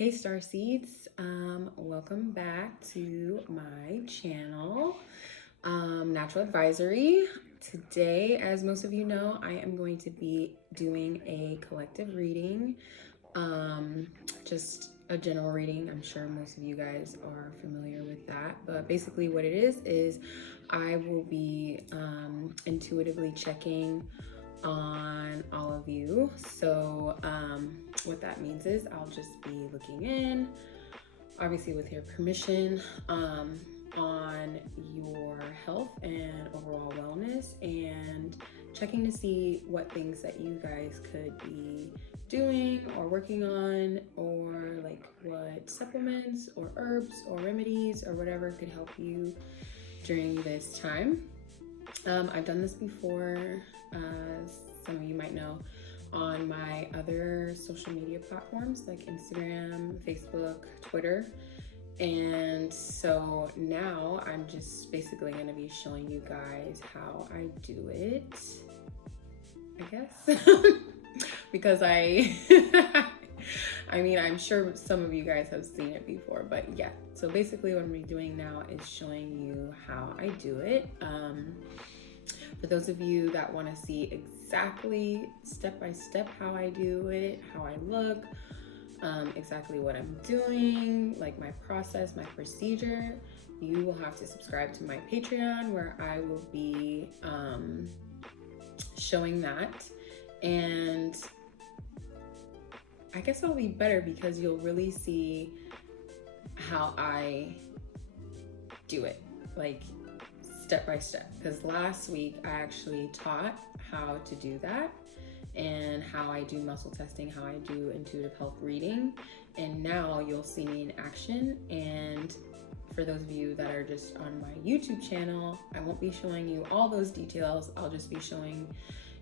Hey Star Seeds, welcome back to my channel, Natural Advisory. Today, as most of you know, I am going to be doing a collective reading, just a general reading. I'm sure most of you guys are familiar with that, but basically what it is I will be intuitively checking on all of you. So what that means is I'll just be looking in, obviously with your permission, on your health and overall wellness, and checking to see what things that you guys could be doing or working on, or like what supplements or herbs or remedies or whatever could help you during this time. I've done this before, some of you might know, on my other social media platforms like Instagram, Facebook, Twitter. And so now I'm just basically going to be showing you guys how I do it, I guess. Because I mean, I'm sure some of you guys have seen it before, but yeah. So basically what I'm doing now is showing you how I do it. For those of you that want to see exactly step by step how I do it, how I look, exactly what I'm doing, like my process, my procedure, you will have to subscribe to my Patreon, where I will be showing that. And I guess it'll be better because you'll really see how I do it, like step by step. Because last week I actually taught how to do that and how I do muscle testing, how I do intuitive health reading, and now you'll see me in action. And for those of you that are just on my YouTube channel, I won't be showing you all those details. I'll just be showing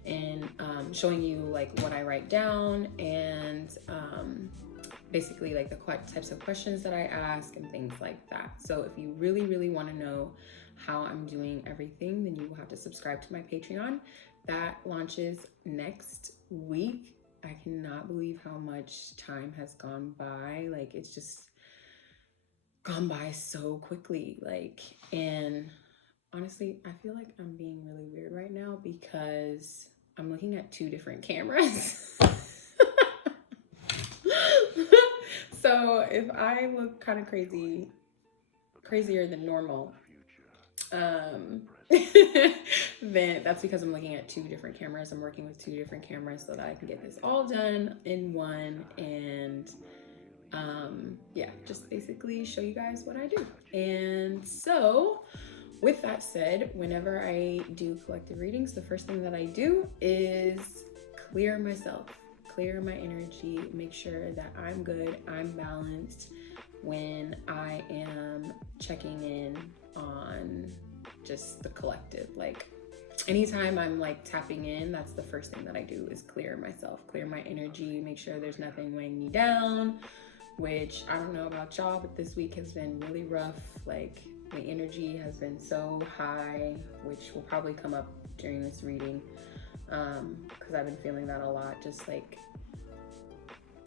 you like what I write down, and basically like the types of questions that I ask and things like that. So if you really want to know how I'm doing everything, then you will have to subscribe to my Patreon. That launches next week. I cannot believe how much time has gone by. Like, it's just gone by so quickly. Like, and honestly, I feel like I'm being really weird right now because I'm looking at two different cameras. So if I look kind of crazier than normal, then that's because I'm looking at two different cameras. I'm working with two different cameras so that I can get this all done in one, and yeah, just basically show you guys what I do. And so with that said, whenever I do collective readings, the first thing that I do is clear myself, clear my energy, make sure that I'm good, I'm balanced when I am checking in on just the collective. Like, anytime I'm like tapping in, that's the first thing that I do is clear myself, clear my energy, make sure there's nothing weighing me down, which I don't know about y'all, but this week has been really rough. Like, my energy has been so high, which will probably come up during this reading, because I've been feeling that a lot, just like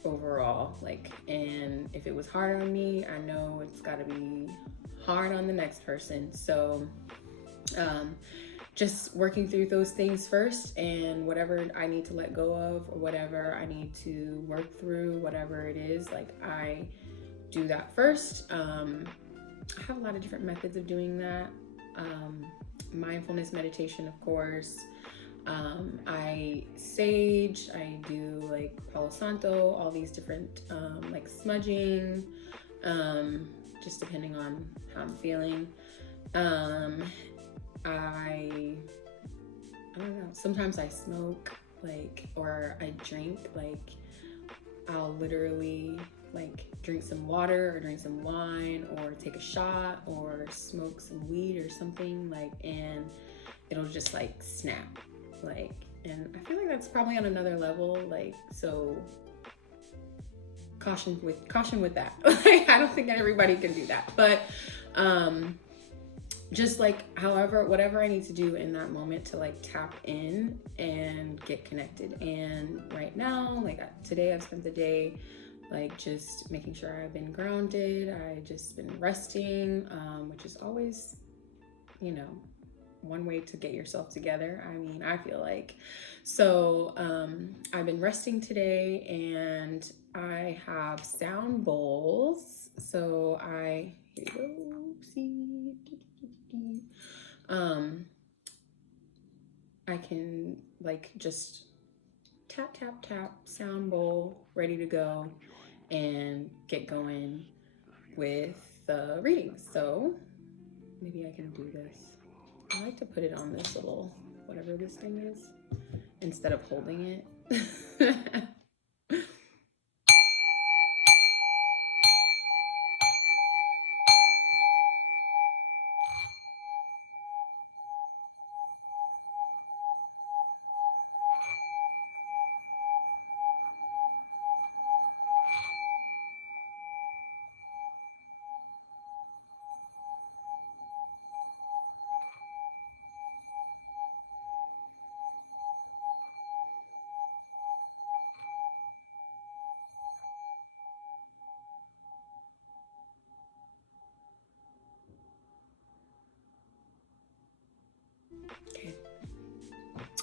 overall. Like, and if it was hard on me, I know it's got to be hard on the next person. So just working through those things first, and whatever I need to let go of, or whatever I need to work through, whatever it is, like, I do that first. I have a lot of different methods of doing that. Mindfulness meditation, of course. I sage, I do like Palo Santo, all these different like smudging, just depending on how I'm feeling. I don't know, sometimes I smoke, like, or I drink. Like, I'll literally like drink some water or drink some wine or take a shot or smoke some weed or something, like, and it'll just like snap, like, and I feel like that's probably on another level. Like, so caution with that. Like, I don't think that everybody can do that, but just like whatever I need to do in that moment to like tap in and get connected. And right now, like today, I've spent the day like just making sure I've been grounded. I just been resting, which is always, you know, one way to get yourself together. I mean, I feel like. So I've been resting today, and I have sound bowls. So here you go, see. I can like just tap, tap, tap, sound bowl, ready to go and get going with the reading. So maybe I can do this. I like to put it on this little, whatever this thing is, instead of holding it. Okay.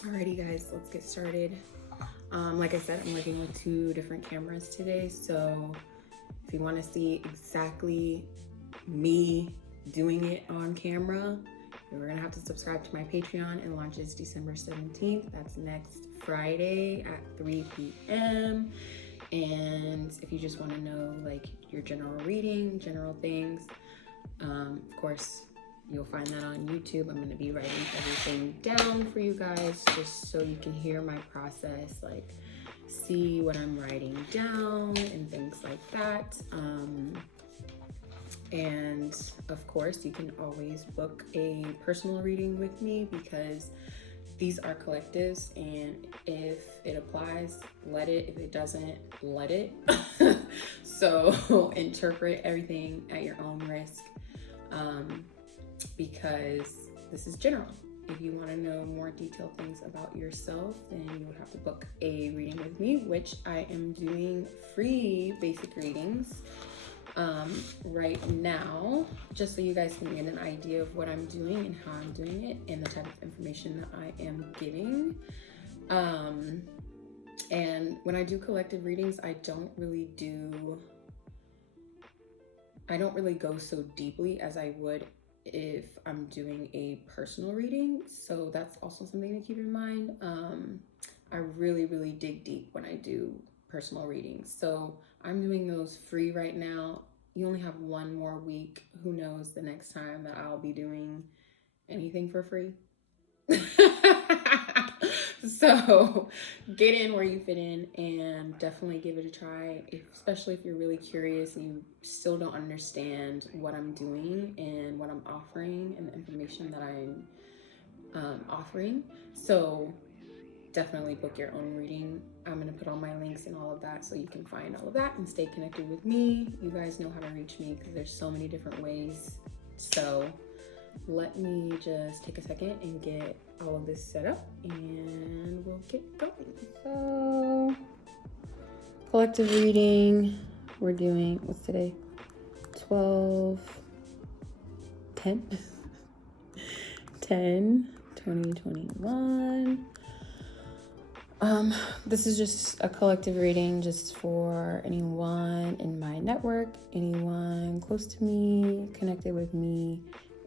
Alrighty guys, let's get started. Like I said, I'm working with 2 different cameras today, so if you want to see exactly me doing it on camera, you're gonna have to subscribe to my Patreon. It launches December 17th. That's next Friday at 3 p.m. And if you just want to know like your general reading, general things, of course, you'll find that on YouTube. I'm going to be writing everything down for you guys just so you can hear my process, like see what I'm writing down and things like that. And of course, you can always book a personal reading with me because these are collectives, and if it applies, let it. If it doesn't, let it. So interpret everything at your own risk, because this is general. If you want to know more detailed things about yourself, then you would have to book a reading with me, which I am doing free basic readings right now, just so you guys can get an idea of what I'm doing and how I'm doing it and the type of information that I am giving. And when I do collective readings, I don't really go so deeply as I would if I'm doing a personal reading. So that's also something to keep in mind. I really, really dig deep when I do personal readings. So I'm doing those free right now. You only have 1 more week. Who knows the next time that I'll be doing anything for free. So get in where you fit in and definitely give it a try, especially if you're really curious and you still don't understand what I'm doing and what I'm offering and the information that I'm offering. So definitely book your own reading. I'm going to put all my links and all of that so you can find all of that and stay connected with me. You guys know how to reach me because there's so many different ways. So let me just take a second and get all of this set up and we'll get going. So collective reading, we're doing, what's today? 10/2021. This is just a collective reading just for anyone in my network, anyone close to me, connected with me,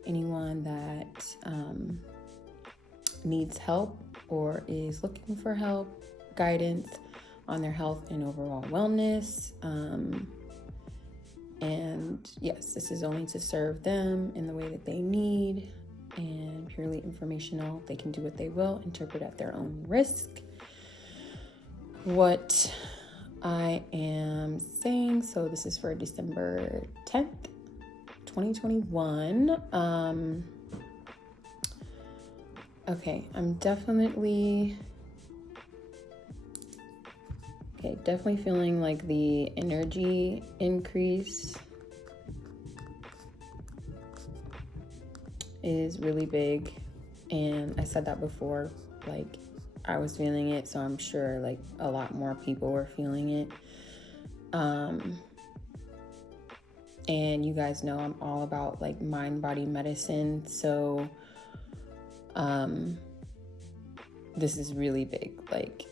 anyone that needs help or is looking for help, guidance on their health and overall wellness. And yes, this is only to serve them in the way that they need and purely informational. They can do what they will, interpret at their own risk. What I am saying, so this is for December 10th, 2021. Okay, I'm definitely feeling like the energy increase is really big. And I said that before, like I was feeling it, so I'm sure like a lot more people were feeling it. And you guys know I'm all about like mind-body medicine. So this is really big. Like,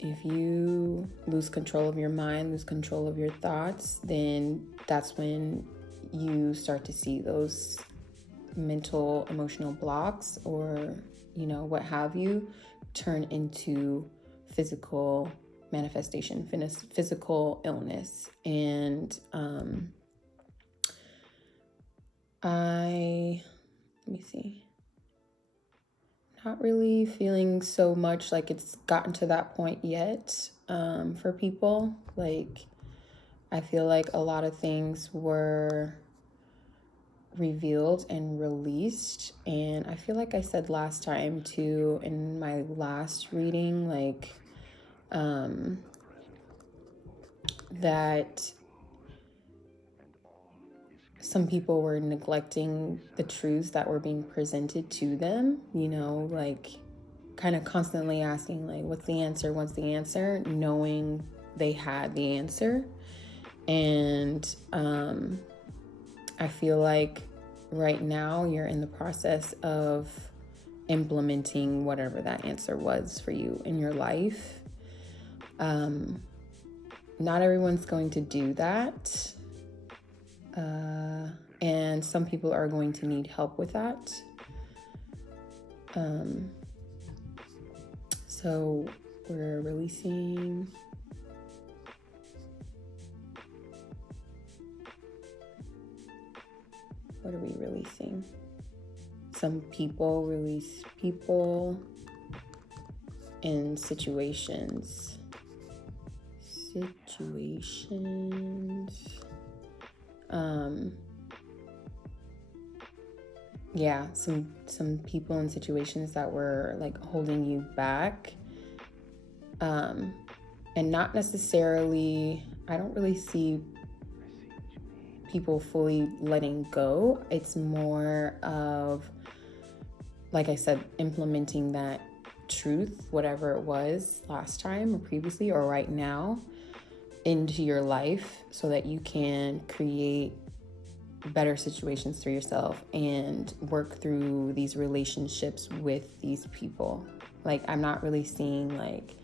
if you lose control of your mind, lose control of your thoughts, then that's when you start to see those mental, emotional blocks, or, you know, what have you, turn into physical manifestation, physical illness. And let me see. Not really feeling so much like it's gotten to that point yet for people. Like, I feel like a lot of things were revealed and released. And I feel like I said last time too, in my last reading, like, that some people were neglecting the truths that were being presented to them, you know, like kind of constantly asking, like, what's the answer, knowing they had the answer. And I feel like right now you're in the process of implementing whatever that answer was for you in your life. Not everyone's going to do that. And some people are going to need help with that. So we're releasing. What are we releasing? Some people, release people and situations. Yeah, some people and situations that were like holding you back. And not necessarily, I don't really see people fully letting go. It's more of, like I said, implementing that truth, whatever it was last time or previously or right now, into your life so that you can create better situations for yourself and work through these relationships with these people. Like, I'm not really seeing like,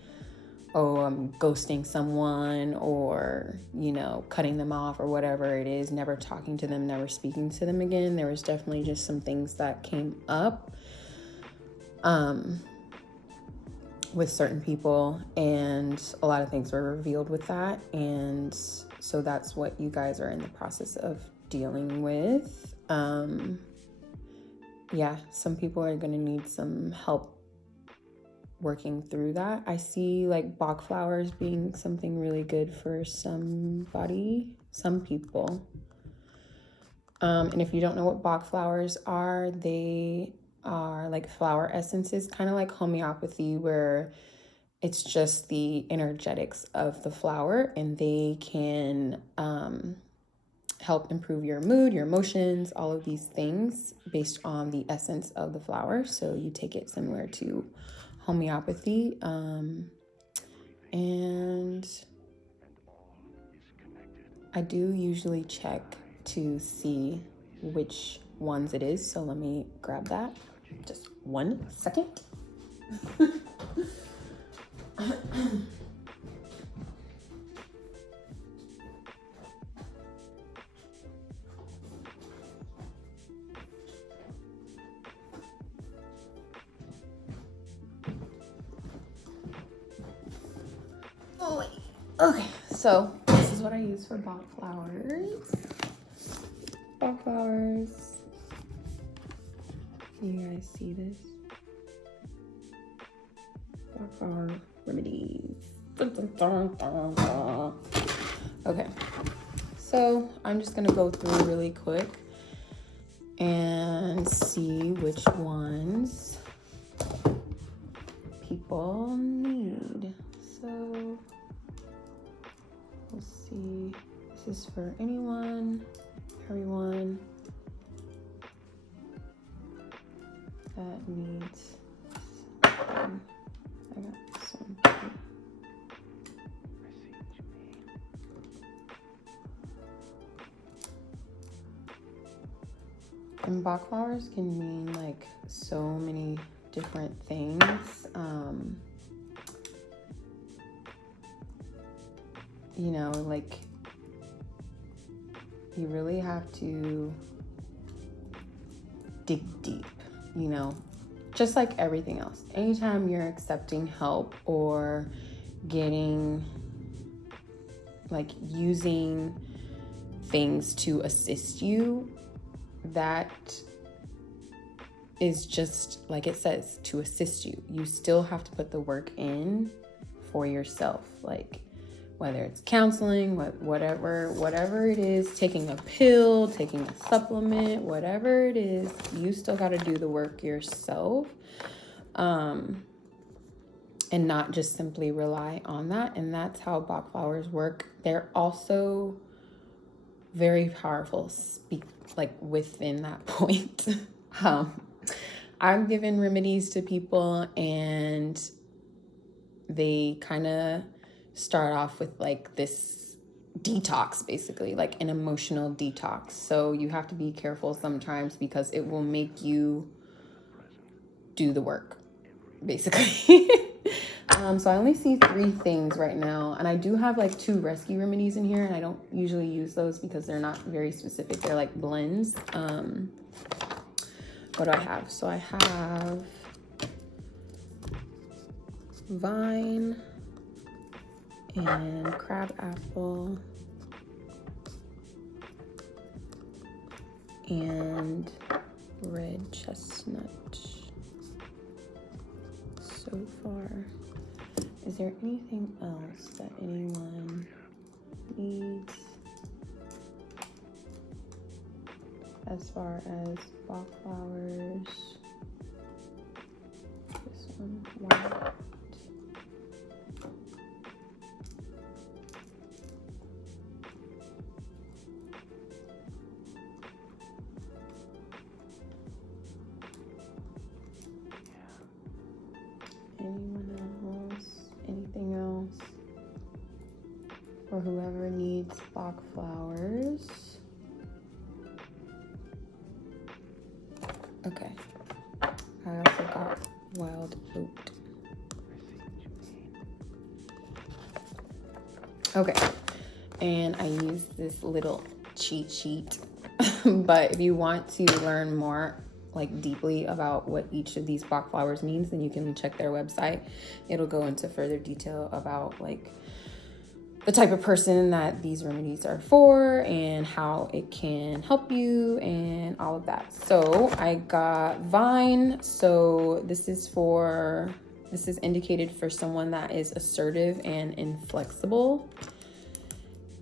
oh, I'm ghosting someone or, you know, cutting them off or whatever it is, never talking to them, never speaking to them again. There was definitely just some things that came up with certain people, and a lot of things were revealed with that. And so that's what you guys are in the process of dealing with. Yeah, some people are going to need some help working through that. I see like Bach flowers being something really good for some people. And if you don't know what Bach flowers are, they are like flower essences, kind of like homeopathy, where it's just the energetics of the flower, and they can help improve your mood, your emotions, all of these things based on the essence of the flower. So you take it similar to homeopathy. And I do usually check to see which ones it is. So let me grab that. Just 1 second. Okay, so this is what I use for Bach flowers. Bach flowers. Can you guys see this? Bach flower remedies. Okay, so I'm just gonna go through really quick and see which ones people need. So let's see. This is for anyone, everyone that needs. I got this one. And Bach flowers can mean like so many different things. You know, like you really have to dig deep, you know, just like everything else. Anytime you're accepting help or getting, like, using things to assist you, that is just like it says, to assist you. You still have to put the work in for yourself, like whether it's counseling, whatever it is, taking a pill, taking a supplement, whatever it is, you still got to do the work yourself, and not just simply rely on that. And that's how Bach flowers work. They're also very powerful, like within that point. I've given remedies to people and they kind of start off with like this detox, basically like an emotional detox. So you have to be careful sometimes because it will make you do the work, basically. So I only see 3 things right now, and I do have like 2 rescue remedies in here, and I don't usually use those because they're not very specific. They're like blends. What do I have? So I have vine and crab apple and red chestnut so far. Is there anything else that anyone needs as far as Bach flowers? This one, white. Anyone else? Anything else? Or whoever needs Bach flowers. Okay. I also got wild oat. Okay. And I use this little cheat sheet. But if you want to learn more, like deeply about what each of these Bach flowers means, then you can check their website. It'll go into further detail about like the type of person that these remedies are for and how it can help you and all of that. So I got vine. So this is indicated for someone that is assertive and inflexible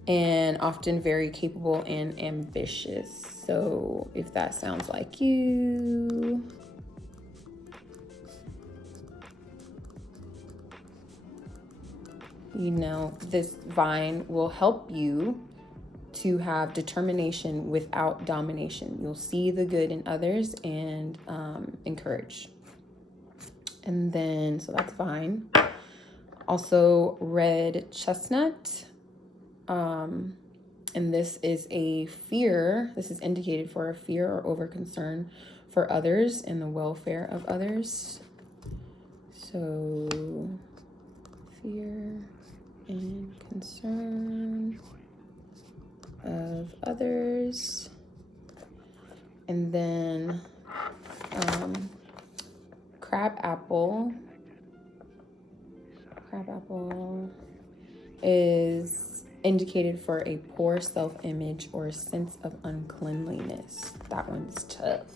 and often very capable and ambitious. So if that sounds like you, you know, this vine will help you to have determination without domination. You'll see the good in others and encourage. And then, so that's vine. Also red chestnut. And this is this is indicated for a fear or over concern for others and the welfare of others. So fear and concern of others. And then crab apple is indicated for a poor self-image or a sense of uncleanliness. That one's tough.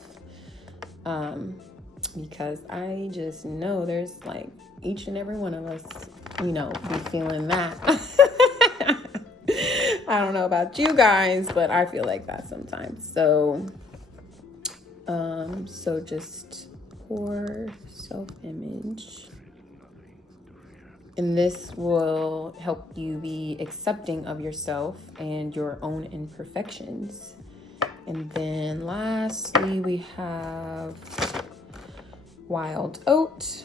Because I just know there's like each and every one of us, you know, be feeling that. I don't know about you guys, but I feel like that sometimes. So just poor self-image. And this will help you be accepting of yourself and your own imperfections. And then lastly, we have wild oat.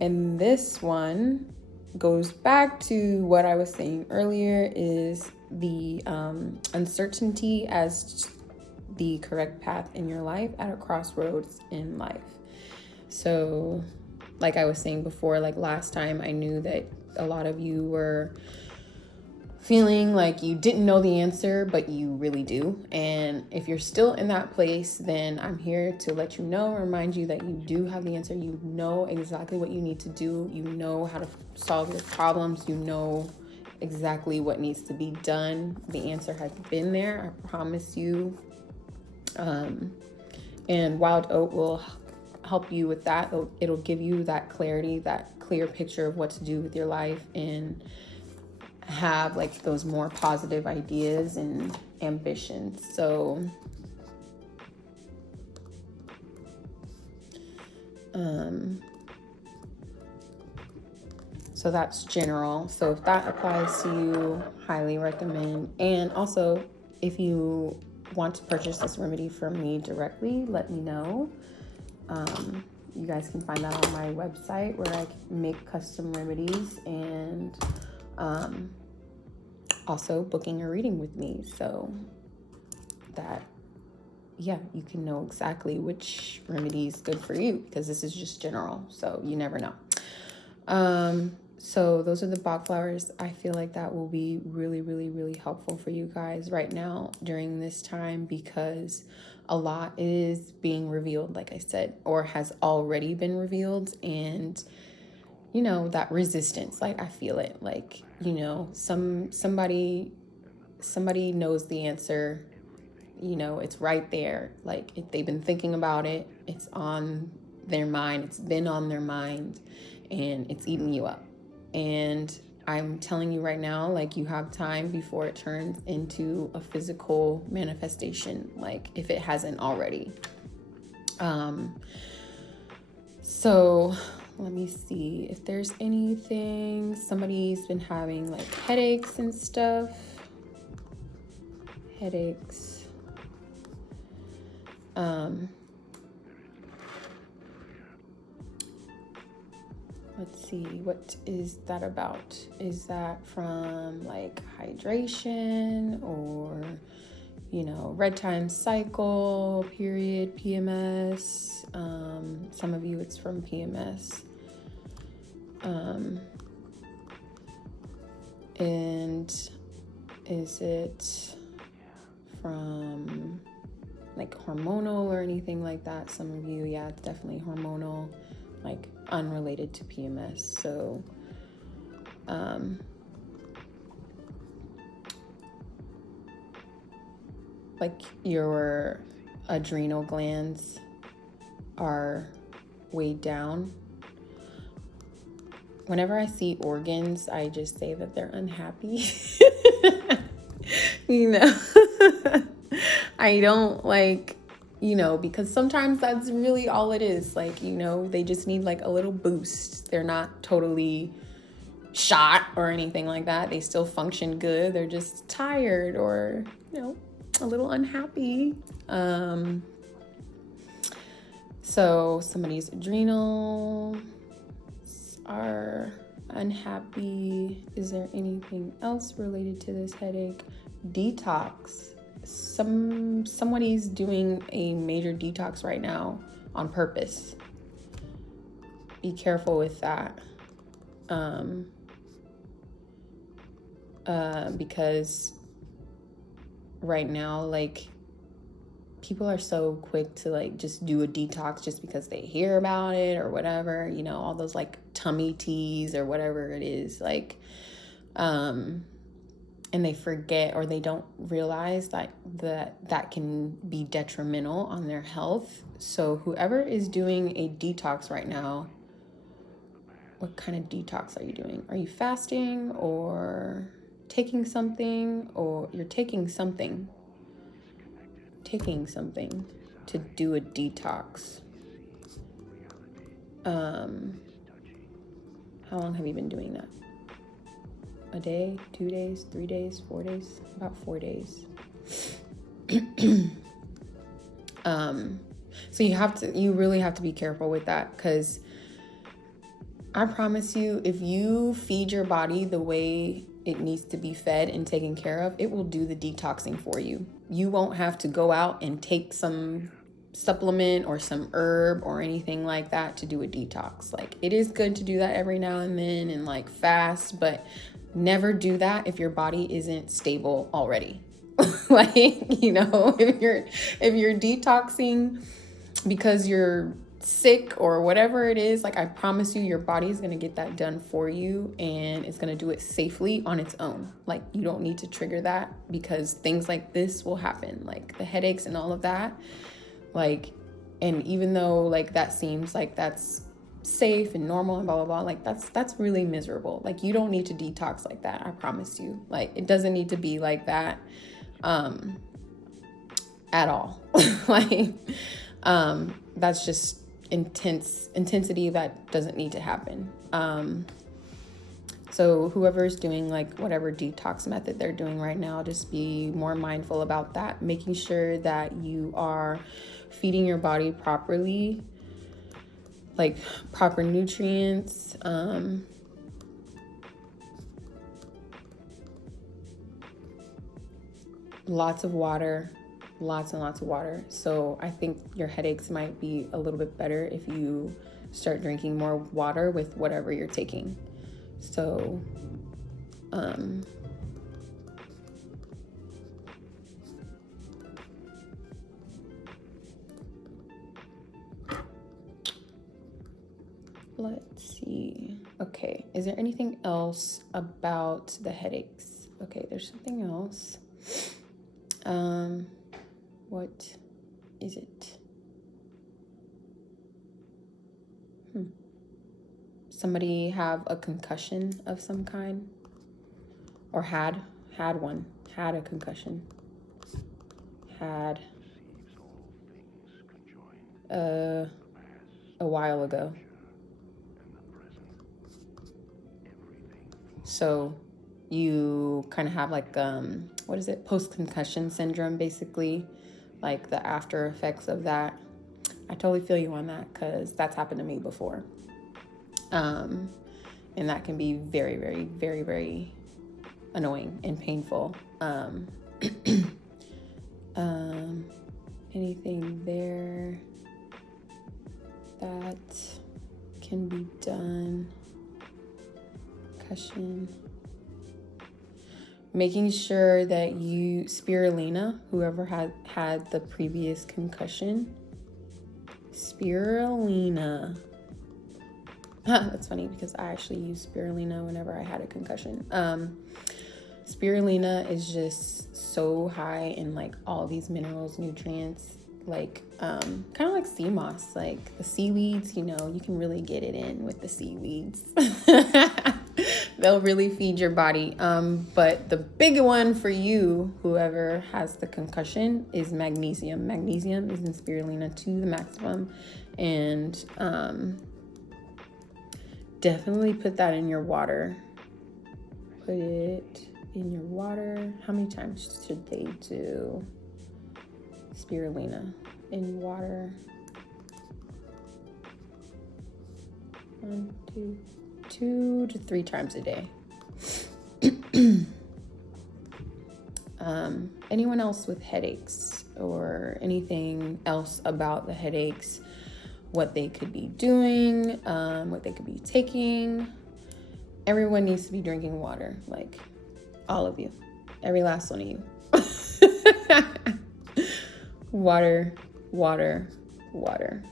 And this one goes back to what I was saying earlier, is the uncertainty as the correct path in your life at a crossroads in life. So like I was saying before, like last time, I knew that a lot of you were feeling like you didn't know the answer, but you really do. And if you're still in that place, then I'm here to let you know, remind you that you do have the answer. You know exactly what you need to do. You know how to solve your problems. You know exactly what needs to be done. The answer has been there, I promise you. And Wild Oat will help you with that. It'll give you that clarity, that clear picture of what to do with your life, and have like those more positive ideas and ambitions. So so that's general. So if that applies to you, highly recommend. And also, if you want to purchase this remedy from me directly, let me know. You guys can find that on my website, where I make custom remedies, and also booking a reading with me, so that, yeah, you can know exactly which remedy is good for you, because this is just general, so you never know. So those are the bog flowers. I feel like that will be really, really, really helpful for you guys right now during this time, because a lot is being revealed, like I said, or has already been revealed. And you know, that resistance, like I feel it, like, you know, somebody knows the answer, you know, it's right there. Like if they've been thinking about it, it's on their mind, it's been on their mind, and it's eating you up. And I'm telling you right now, like, you have time before it turns into a physical manifestation, like if it hasn't already. So let me see if there's anything. Somebody's been having like headaches and stuff. Headaches. Let's see, what is that about? Is that from like hydration, or, you know, red time cycle, period, PMS? Some of you, it's from PMS. And is it from like hormonal or anything like that? Some of you, yeah, it's definitely hormonal, like unrelated to PMS. So like your adrenal glands are weighed down. Whenever I see organs, I just say that they're unhappy. You know, I don't like, you know, because sometimes that's really all it is. Like, you know, they just need like a little boost. They're not totally shot or anything like that. They still function good. They're just tired, or, you know, a little unhappy. So somebody's adrenals are unhappy. Is there anything else related to this headache? Detox. Somebody's doing a major detox right now on purpose. Be careful with that. Because right now, like, people are so quick to like just do a detox just because they hear about it or whatever, you know, all those like tummy teas or whatever it is, like, and they forget, or they don't realize that can be detrimental on their health. So whoever is doing a detox right now, what kind of detox are you doing? Are you fasting, or taking something, or you're taking something to do a detox? How long have you been doing that? A day, 2 days, 3 days, 4 days? About 4 days. So you really have to be careful with that, because I promise you, if you feed your body the way it needs to be fed and taken care of, it will do the detoxing for you. You won't have to go out and take some supplement or some herb or anything like that to do a detox. Like, it is good to do that every now and then and like fast, but never do that if your body isn't stable already. Like, you know, if you're detoxing because you're sick or whatever it is, like, I promise you, your body is going to get that done for you, and it's going to do it safely on its own. Like, you don't need to trigger that, because things like this will happen, like the headaches and all of that. Like, and even though like that seems like that's safe and normal and blah blah blah, like that's really miserable. Like, you don't need to detox like that, I promise you. Like, it doesn't need to be like that at all. Like, that's just intensity that doesn't need to happen. So whoever's doing like whatever detox method they're doing right now, just be more mindful about that, making sure that you are feeding your body properly, like proper nutrients, lots of water, lots and lots of water. So I think your headaches might be a little bit better if you start drinking more water with whatever you're taking. So let's see. Okay, is there anything else about the headaches? Okay, there's something else. What is it? Somebody have a concussion of some kind, or had one, had a concussion, had a while ago. So you kind of have like what is it, post-concussion syndrome, basically, like the after effects of that. I totally feel you on that, because that's happened to me before. And that can be very, very, very, very annoying and painful. Anything there that can be done? Concussion. Making sure that you, spirulina, whoever had the previous concussion, spirulina. That's funny, because I actually used spirulina whenever I had a concussion. Spirulina is just so high in like all these minerals, nutrients, like kind of like sea moss, like the seaweeds, you know, you can really get it in with the seaweeds. They'll really feed your body. But the big one for you, whoever has the concussion, is magnesium. Magnesium is in spirulina to the maximum. And definitely put that in your water. Put it in your water. How many times should they do spirulina in water? 2 to 3 times a day. Anyone else with headaches or anything else about the headaches? What they could be doing, what they could be taking. Everyone needs to be drinking water, like all of you, every last one of you. Water, water, water.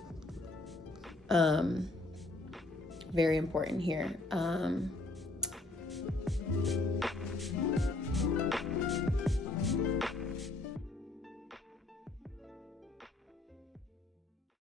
Very important here.